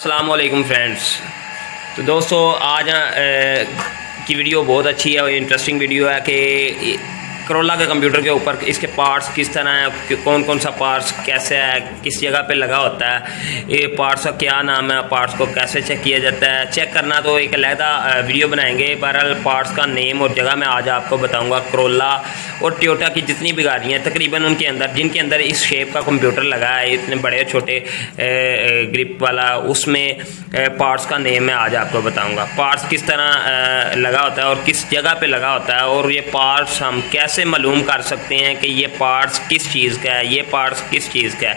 अस्सलामुअलैकुम फ्रेंड्स। तो दोस्तों आज की वीडियो बहुत अच्छी है और इंटरेस्टिंग वीडियो है कि करोला के कंप्यूटर के ऊपर इसके पार्ट्स किस तरह है, कौन कौन सा पार्ट्स कैसे है, किस जगह पे लगा होता है, ये पार्ट्स का क्या नाम है, पार्ट्स को कैसे चेक किया जाता है। चेक करना तो एक अलहदा वीडियो बनाएंगे। बहरहाल पार्ट्स का नेम और जगह मैं आज आपको बताऊंगा। करोला और टोयोटा की जितनी भी गाड़ियाँ हैं तकरीबन उनके अंदर जिनके अंदर इस शेप का कंप्यूटर लगा है, इतने बड़े छोटे ग्रिप वाला, उसमें पार्ट्स का नेम मैं आज आपको बताऊंगा। पार्ट्स किस तरह लगा होता है और किस जगह पे लगा होता है, और ये पार्ट्स हम कैसे मालूम कर सकते हैं कि ये पार्ट्स किस चीज़ का है, ये पार्ट्स किस चीज़ का है।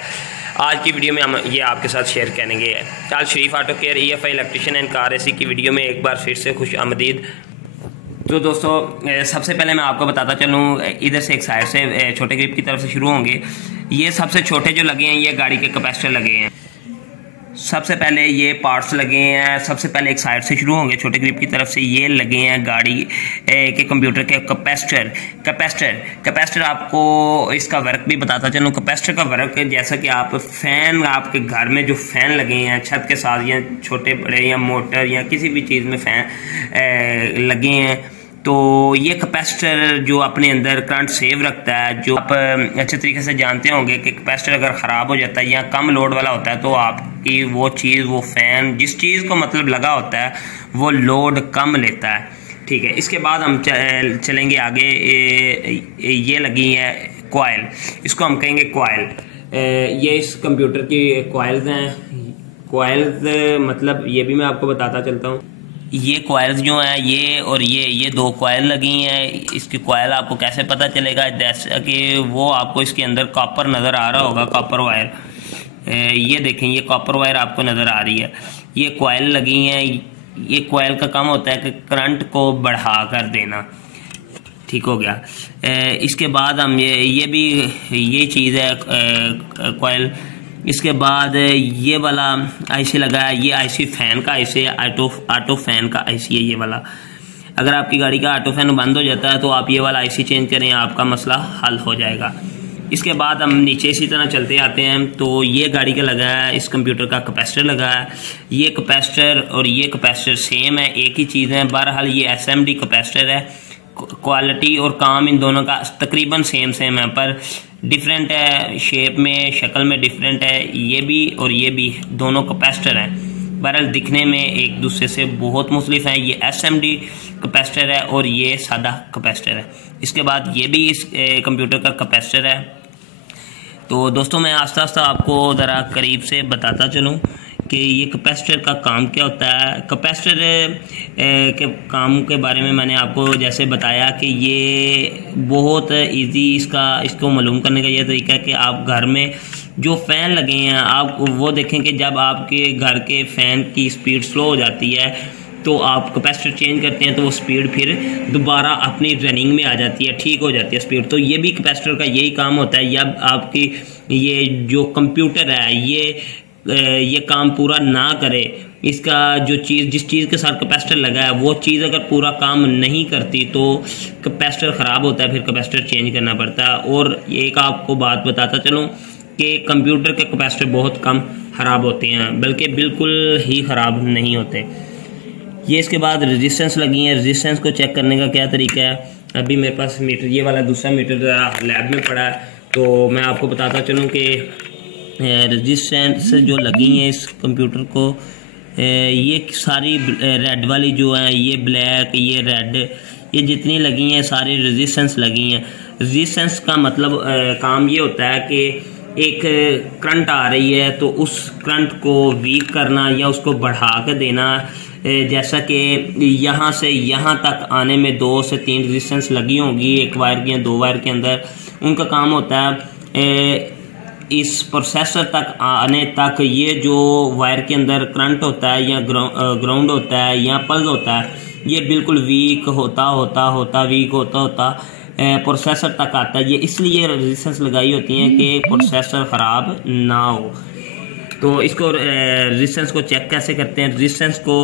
आज की वीडियो में हम ये आपके साथ शेयर करेंगे। चाल शरीफ auto care EFI electrician and car AC की वीडियो में एक बार फिर से खुश आमदीद। तो दोस्तों सबसे पहले मैं आपको बताता चलूँ, इधर से एक साइड से छोटे ग्रिप की तरफ से शुरू होंगे। ये सबसे छोटे जो लगे हैं ये गाड़ी के कैपेसिटर लगे हैं। सबसे पहले ये पार्ट्स लगे हैं। सबसे पहले एक साइड से शुरू होंगे छोटे ग्रिप की तरफ से, ये लगे हैं गाड़ी के कंप्यूटर के कैपेसिटर आपको इसका वर्क भी बताता चलूँ। कैपेसिटर का वर्क जैसा कि आप फैन, आपके घर में जो फैन लगे हैं छत के साथ, या छोटे बड़े या मोटर या किसी भी चीज़ में फैन लगे हैं, तो ये कैपेसिटर जो अपने अंदर करंट सेव रखता है। जो आप अच्छे तरीके से जानते होंगे कि कैपेसिटर अगर ख़राब हो जाता है या कम लोड वाला होता है तो आपकी वो चीज़, वो फैन, जिस चीज़ को मतलब लगा होता है वो लोड कम लेता है। ठीक है, इसके बाद हम चलेंगे आगे। ये लगी है कॉइल, इसको हम कहेंगे कॉइल। ये इस कंप्यूटर की कॉइल्स हैं। कॉइल्स मतलब ये भी मैं आपको बताता चलता हूँ। ये कॉइल्स जो हैं ये और ये दो कॉइल लगी हैं। इसकी कॉइल आपको कैसे पता चलेगा, जैसा कि वो आपको इसके अंदर कॉपर नज़र आ रहा होगा, कॉपर वायर। ये देखें, ये कॉपर वायर आपको नज़र आ रही है। ये कॉइल लगी हैं। ये कॉइल का काम होता है कि करंट को बढ़ा कर देना। ठीक हो गया। इसके बाद हम ये चीज़ है कॉइल। इसके बाद ये वाला आईसी लगा है। ये आईसी फैन का आईसी है, ऑटो फैन का आईसी है ये वाला। अगर आपकी गाड़ी का ऑटो फैन बंद हो जाता है तो आप ये वाला आईसी चेंज करें, आपका मसला हल हो जाएगा। इसके बाद हम नीचे इसी तरह चलते आते हैं। तो ये गाड़ी का लगा है, इस कंप्यूटर का कैपेसिटर लगा है। ये कैपेसिटर और ये कैपेसिटर सेम है, एक ही चीज़ है। बहरहाल ये SMD कैपेसिटर है। क्वालिटी और काम इन दोनों का तकरीबन सेम है, पर डिफरेंट है, शेप में, शक्ल में डिफरेंट है। ये भी और ये भी दोनों कैपेसिटर हैं। बहरहाल दिखने में एक दूसरे से बहुत मुख्तलिफ हैं। ये SMD कैपेसिटर है और ये सादा कैपेसिटर है। इसके बाद ये भी इस कंप्यूटर का कैपेसिटर है। तो दोस्तों मैं आस्ता आस्ता आपको ज़रा करीब से बताता चलूँ कि ये कैपेसिटर का काम क्या होता है। कैपेसिटर के काम के बारे में मैंने आपको जैसे बताया कि ये बहुत इजी इसको मालूम करने का ये तरीका है कि आप घर में जो फ़ैन लगे हैं, आप वो देखें कि जब आपके घर के फ़ैन की स्पीड स्लो हो जाती है तो आप कैपेसिटर चेंज करते हैं तो वो स्पीड फिर दोबारा अपनी रनिंग में आ जाती है, ठीक हो जाती है स्पीड। तो ये भी कैपेसिटर का यही काम होता है। जब आपकी ये जो कंप्यूटर है ये काम पूरा ना करे, इसका जिस चीज़ के साथ कैपेसिटर लगा है वो चीज़ अगर पूरा काम नहीं करती तो कैपेसिटर ख़राब होता है, फिर कैपेसिटर चेंज करना पड़ता है। और एक आपको बात बताता चलूँ कि कंप्यूटर के कैपेसिटर बहुत कम ख़राब होते हैं, बल्कि बिल्कुल ही ख़राब नहीं होते। ये इसके बाद रेजिस्टेंस लगी है। रेजिस्टेंस को चेक करने का क्या तरीका है, अभी मेरे पास मीटर, ये वाला दूसरा मीटर लैब में पड़ा है, तो मैं आपको बताता चलूँ कि रेजिस्टेंस जो लगी हैं इस कंप्यूटर को, ये सारी रेड वाली जो है, ये ब्लैक, ये रेड, ये जितनी लगी हैं सारी रेजिस्टेंस लगी हैं। रेजिस्टेंस का मतलब काम ये होता है कि एक करंट आ रही है तो उस करंट को वीक करना या उसको बढ़ा के देना। जैसा कि यहाँ से यहाँ तक आने में 2 से 3 रेजिस्टेंस लगी होंगी, एक वायर की या 2 वायर के अंदर। उनका काम होता है इस प्रोसेसर तक आने तक ये जो वायर के अंदर करंट होता है या ग्राउंड होता है या पल्स होता है, ये बिल्कुल वीक होता प्रोसेसर तक आता है। ये इसलिए रेजिस्टेंस लगाई होती है कि प्रोसेसर ख़राब ना हो। तो इसको रेजिस्टेंस को चेक कैसे करते हैं, रेजिस्टेंस को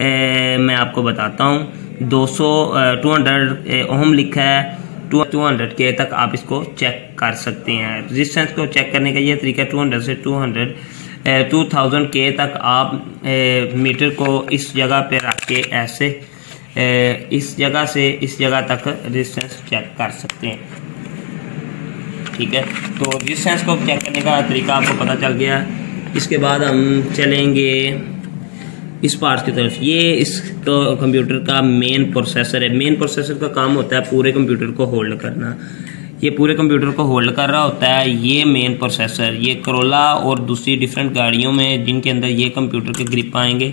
मैं आपको बताता हूँ। 200 ओम लिखा है, 200 के तक आप इसको चेक कर सकते हैं। रेजिस्टेंस को चेक करने का ये तरीका 200 से 200 2000K तक आप मीटर को इस जगह पे रख के ऐसे इस जगह से इस जगह तक रेजिस्टेंस चेक कर सकते हैं। ठीक है, तो रेजिस्टेंस को चेक करने का तरीका आपको पता चल गया। इसके बाद हम चलेंगे इस पार्ट की तरफ। ये इस तो कंप्यूटर का मेन प्रोसेसर है। मेन प्रोसेसर का काम होता है पूरे कंप्यूटर को होल्ड करना। ये पूरे कंप्यूटर को होल्ड कर रहा होता है ये मेन प्रोसेसर। ये करोला और दूसरी डिफरेंट गाड़ियों में जिनके अंदर ये कंप्यूटर के ग्रिप आएंगे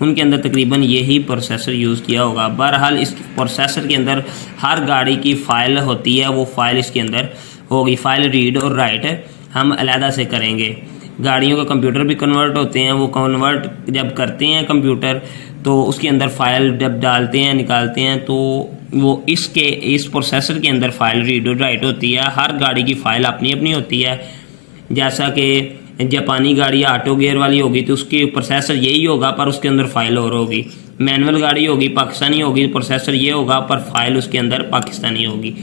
उनके अंदर तकरीबन यही प्रोसेसर यूज़ किया होगा। बहरहाल इस प्रोसेसर के अंदर हर गाड़ी की फ़ाइल होती है, वो फ़ाइल इसके अंदर होगी। फ़ाइल रीड और राइट हम अलहदा से करेंगे। गाड़ियों का कंप्यूटर भी कन्वर्ट होते हैं, वो कन्वर्ट जब करते हैं कंप्यूटर तो उसके अंदर फ़ाइल जब डालते हैं निकालते हैं तो वो इस प्रोसेसर के अंदर फ़ाइल रीड और राइट होती है। हर गाड़ी की फ़ाइल अपनी अपनी होती है। जैसा कि जापानी गाड़ी ऑटो गियर वाली होगी तो उसकी प्रोसेसर यही होगा पर उसके अंदर फ़ाइल और होगी। मैनुअल गाड़ी होगी पाकिस्तानी होगी, प्रोसेसर ये होगा पर फाइल उसके अंदर पाकिस्तानी होगी।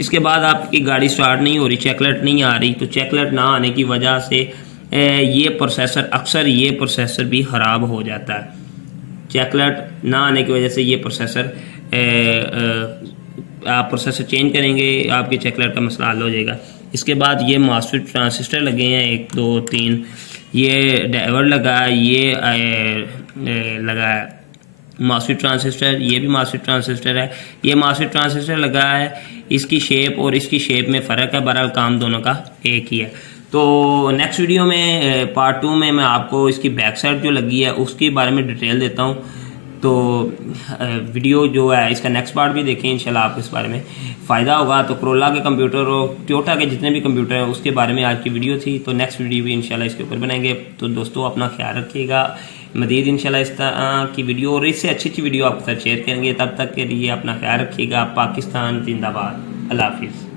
इसके बाद आपकी गाड़ी स्टार्ट नहीं हो रही, चेकलेट नहीं आ रही, तो चेकलेट ना आने की वजह से ये प्रोसेसर अक्सर ये प्रोसेसर भी ख़राब हो जाता है। चेकलेट ना आने की वजह से ये प्रोसेसर आप प्रोसेसर चेंज करेंगे आपके चेकलेट का मसला हल हो जाएगा। इसके बाद ये मॉसफेट ट्रांजिस्टर लगे हैं 1 2 3, ये डाइवर लगा है, ये लगा है मॉसफेट ट्रांजिस्टर, ये भी मॉसफेट ट्रांजिस्टर है, ये मॉसफेट ट्रांजिस्टर लगा है। इसकी शेप और इसकी शेप में फ़र्क है, बहरहाल काम दोनों का एक ही है। तो नेक्स्ट वीडियो में पार्ट 2 में मैं आपको इसकी बैक साइड जो लगी है उसके बारे में डिटेल देता हूँ। तो वीडियो जो है इसका नेक्स्ट पार्ट भी देखें, इंशाल्लाह आपको इस बारे में फ़ायदा होगा। तो करोला के कंप्यूटर और टोयोटा के जितने भी कंप्यूटर हैं उसके बारे में आज की वीडियो थी। तो नेक्स्ट वीडियो भी इंशाल्लाह इसके ऊपर बनाएंगे। तो दोस्तों अपना ख्याल रखिएगा। मज़ीद इंशाल्लाह इस तरह की वीडियो और इससे अच्छी वीडियो आपके साथ शेयर करेंगे। तब तक के लिए अपना ख्याल रखिएगा। पाकिस्तान जिंदाबाद। अल्लाह हाफिज़।